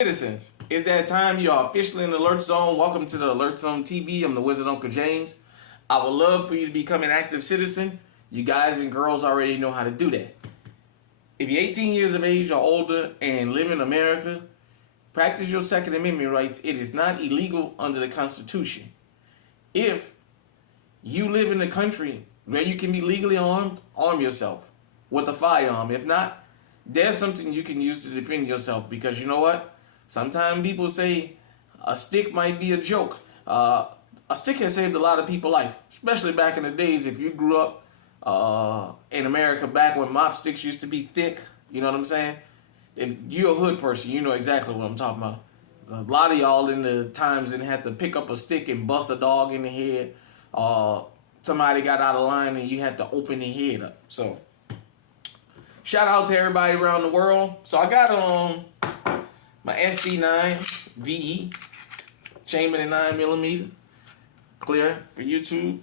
Citizens, it's that time. You are officially in the Alert Zone. Welcome to the Alert Zone TV. I'm the Wizard Uncle James. I would love for you to become an active citizen. You guys and girls already know how to do that. If you're 18 years of age or older and live in America, practice your Second Amendment rights. It is not illegal under the Constitution. If you live in a country where you can be legally armed, arm yourself with a firearm. If not, there's something you can use to defend yourself, because you know what? Sometimes people say a stick might be a joke. A stick has saved a lot of people's life, especially back in the days. If you grew up in America back when mop sticks used to be thick, you know what I'm saying? If you're a hood person, you know exactly what I'm talking about. A lot of y'all in the times didn't have to pick up a stick and bust a dog in the head. Somebody got out of line and you had to open their head up. So shout out to everybody around the world. So I got my SD9 VE chambered in 9mm, clear for YouTube.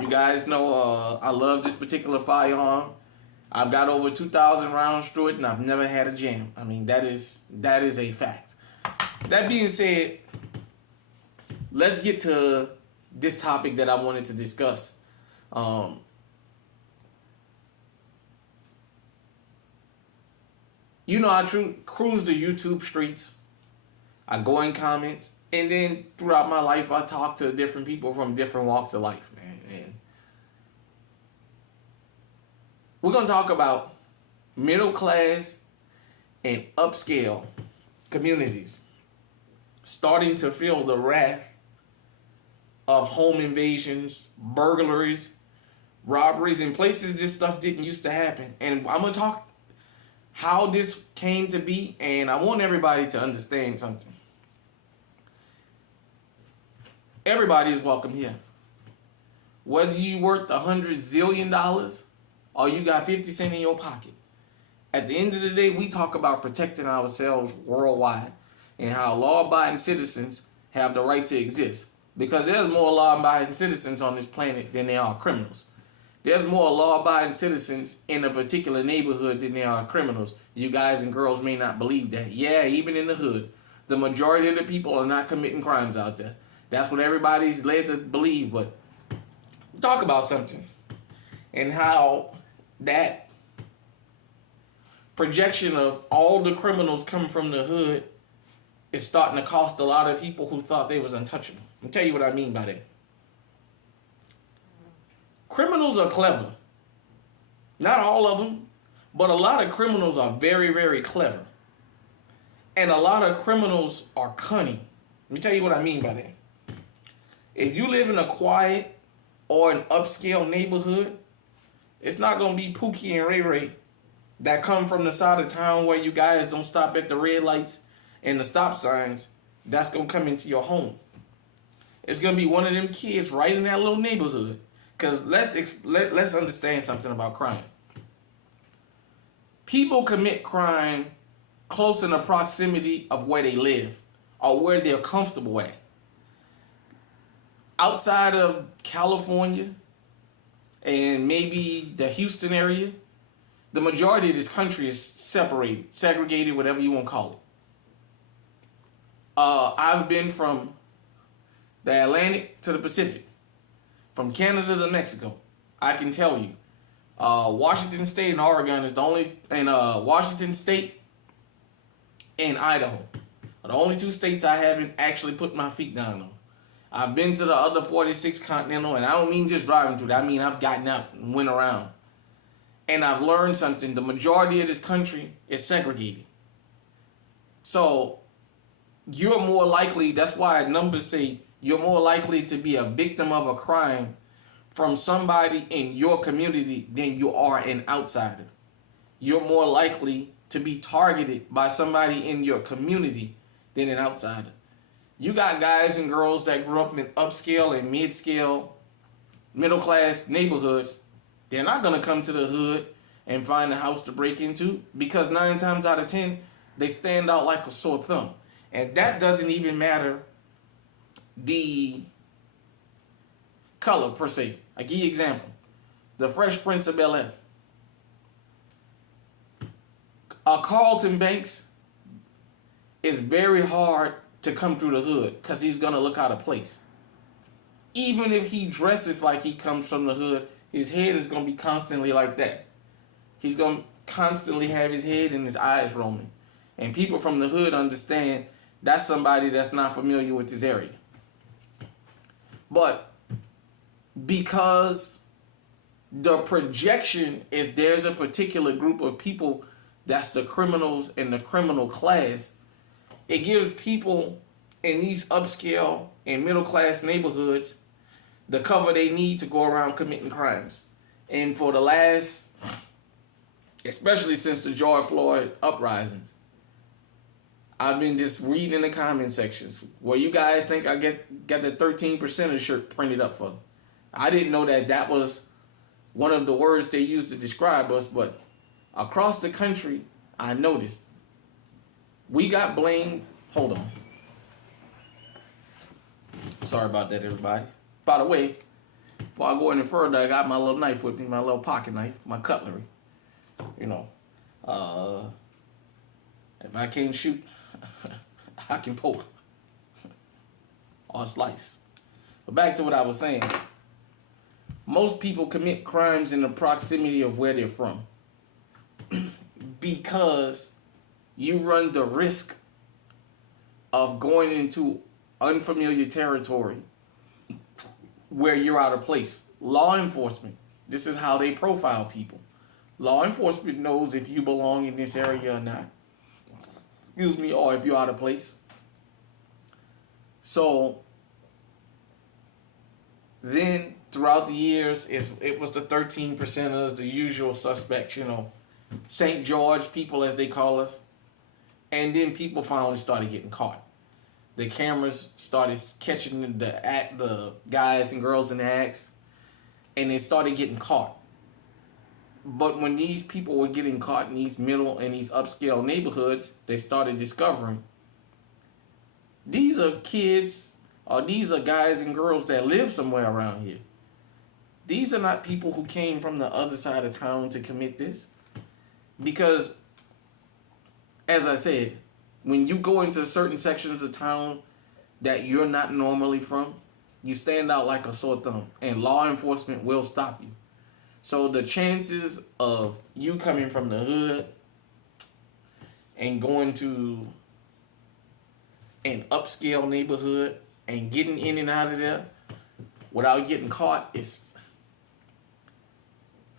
You guys know I love this particular firearm. I've got over 2,000 rounds through it, and I've never had a jam. I mean, that is a fact. That being said, let's get to this topic that I wanted to discuss. You know, I cruise the YouTube streets. I go in comments, and then throughout my life, I talk to different people from different walks of life, man. And we're gonna talk about middle class and upscale communities starting to feel the wrath of home invasions, burglaries, robberies, and places this stuff didn't used to happen. And I'm gonna talk how this came to be, and I want everybody to understand something. Everybody is welcome here. Whether you worth $100 zillion or you got 50 cents in your pocket, at the end of the day, we talk about protecting ourselves worldwide and how law-abiding citizens have the right to exist. Because there's more law-abiding citizens on this planet than there are criminals. There's more law-abiding citizens in a particular neighborhood than there are criminals. You guys and girls may not believe that. Yeah, even in the hood, the majority of the people are not committing crimes out there. That's what everybody's led to believe. But talk about something and how that projection of all the criminals coming from the hood is starting to cost a lot of people who thought they was untouchable. I'll tell you what I mean by that. Criminals are clever. Not all of them, but a lot of criminals are very, very clever. And a lot of criminals are cunning. Let me tell you what I mean by that. If you live in a quiet or an upscale neighborhood, it's not going to be Pookie and Ray Ray that come from the side of town where you guys don't stop at the red lights and the stop signs. That's going to come into your home. It's going to be one of them kids right in that little neighborhood. Because let's understand something about crime. People commit crime close in the proximity of where they live or where they're comfortable at. Outside of California and maybe the Houston area, the majority of this country is separated, segregated, whatever you want to call it. I've been from the Atlantic to the Pacific. From Canada to Mexico. I can tell you. Washington State and Oregon is the only, and Washington State and Idaho are the only two states I haven't actually put my feet down on. I've been to the other 46 continental, and I don't mean just driving through that. I mean I've gotten out and went around. And I've learned something. The majority of this country is segregated. So you're more likely, that's why numbers say you're more likely to be a victim of a crime from somebody in your community than you are an outsider. You're more likely to be targeted by somebody in your community than an outsider. You got guys and girls that grew up in upscale and mid-scale, middle-class neighborhoods. They're not going to come to the hood and find a house to break into, because 9 times out of 10, they stand out like a sore thumb. And that doesn't even matter the color per se. I give you an example. The Fresh Prince of Bel-Air. Carlton Banks it's very hard to come through the hood because he's gonna look out of place. Even if he dresses like he comes from the hood, his head is gonna be constantly like that. He's gonna constantly have his head and his eyes roaming. And people from the hood understand that's somebody that's not familiar with this area. But because the projection is there's a particular group of people that's the criminals in the criminal class, it gives people in these upscale and middle class neighborhoods the cover they need to go around committing crimes. And for the last, especially since the George Floyd uprisings, I've been just reading in the comment sections where you guys think I got the 13% shirt printed up for. I didn't know that was one of the words they used to describe us, but across the country, I noticed we got blamed. Hold on. Sorry about that, everybody. By the way, before I go any further, I got my little knife with me, my little pocket knife, my cutlery. You know, if I can't shoot, I can poke or slice. But back to what I was saying. Most people commit crimes in the proximity of where they're from because you run the risk of going into unfamiliar territory where you're out of place. Law enforcement, this is how they profile people. Law enforcement knows if you belong in this area or not. Excuse me, or if you're out of place. So then throughout the years, it was the 13%ers, the usual suspects, you know, St. George people as they call us. And then people finally started getting caught. The cameras started catching the guys and girls in the acts, and they started getting caught. But when these people were getting caught in these middle and these upscale neighborhoods, they started discovering these are kids or these are guys and girls that live somewhere around here. These are not people who came from the other side of town to commit this. Because, as I said, when you go into certain sections of town that you're not normally from, you stand out like a sore thumb, and law enforcement will stop you. So the chances of you coming from the hood and going to an upscale neighborhood and getting in and out of there without getting caught it's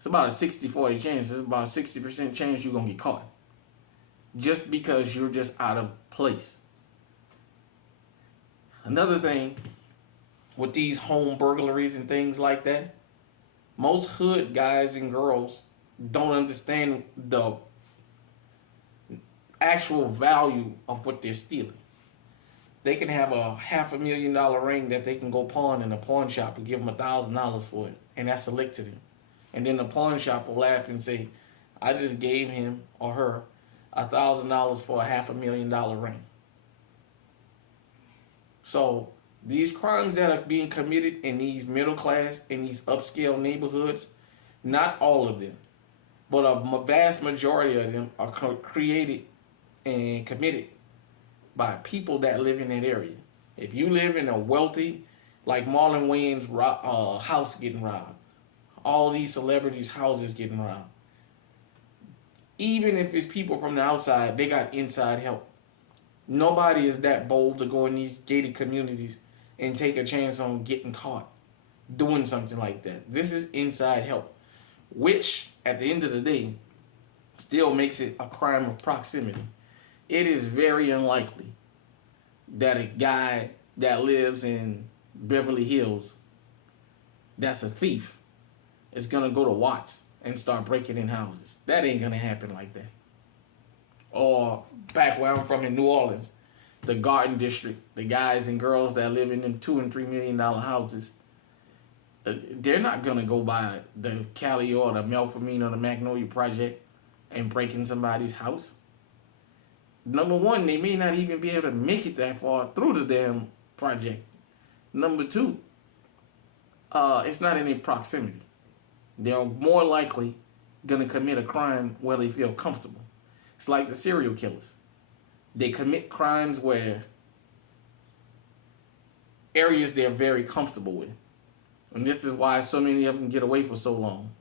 about a 60-40 chance. It's about a 60% chance you're going to get caught. Just because you're just out of place. Another thing with these home burglaries and things like that, most hood guys and girls don't understand the actual value of what they're stealing. They can have a $500,000 ring that they can go pawn in a pawn shop and give them $1,000 for it, and that's a lick to them. And then the pawn shop will laugh and say, I just gave him or her $1,000 for a $500,000 ring. So these crimes that are being committed in these middle class, in these upscale neighborhoods, not all of them, but a vast majority of them are created and committed by people that live in that area. If you live in a wealthy, like Marlon Wayans' house getting robbed, all these celebrities' houses getting robbed, even if it's people from the outside, they got inside help. Nobody is that bold to go in these gated communities and take a chance on getting caught doing something like that. This is inside help, which at the end of the day still makes it a crime of proximity. It is very unlikely that a guy that lives in Beverly Hills that's a thief is going to go to Watts and start breaking in houses. That ain't going to happen like that. Or back where I'm from in New Orleans, the Garden District, the guys and girls that live in them $2 and $3 million houses, they're not going to go by the Cali or the Melfamine or the Magnolia Project and break in somebody's house. Number one, they may not even be able to make it that far through the damn project. Number two, it's not in their proximity. They're more likely going to commit a crime where they feel comfortable. It's like the serial killers. They commit crimes where areas they're very comfortable with. And this is why so many of them get away for so long.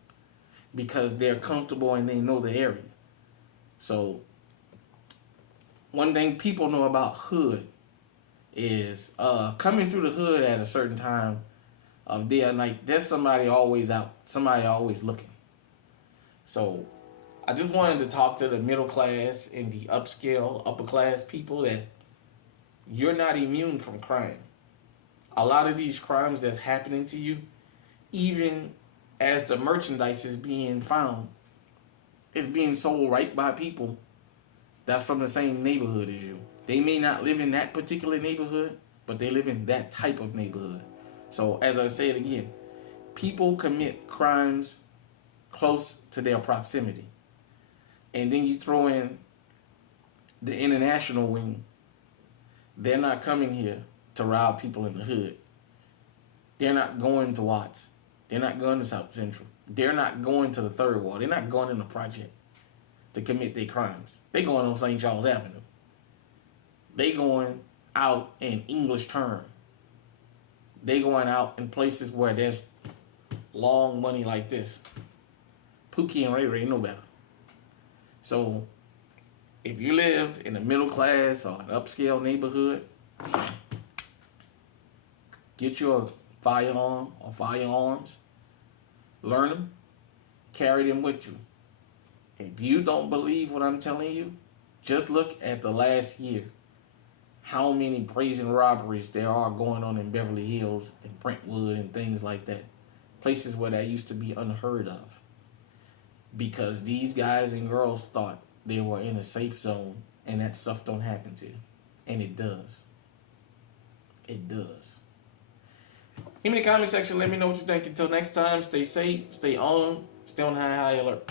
Because they're comfortable and they know the area. So one thing people know about hood is coming through the hood at a certain time of day or night, there's somebody always out, somebody always looking. So I just wanted to talk to the middle class and the upscale, upper class people that you're not immune from crime. A lot of these crimes that's happening to you, even as the merchandise is being found, it's being sold right by people that's from the same neighborhood as you. They may not live in that particular neighborhood, but they live in that type of neighborhood. So as I say it again, people commit crimes close to their proximity. And then you throw in the international wing. They're not coming here to rob people in the hood. They're not going to Watts. They're not going to South Central. They're not going to the Third Ward. They're not going in the project to commit their crimes. They going on St. Charles Avenue. They going out in English Turn. They going out in places where there's long money like this. Pookie and Ray Ray know better. So if you live in a middle class or an upscale neighborhood, get your firearm or firearms, learn them, carry them with you. If you don't believe what I'm telling you, just look at the last year. How many brazen robberies there are going on in Beverly Hills and Brentwood and things like that. Places where that used to be unheard of. Because these guys and girls thought they were in a safe zone and that stuff don't happen to you. And it does. It does. Leave me in the comment section. Let me know what you think. Until next time, stay safe, stay on high alert.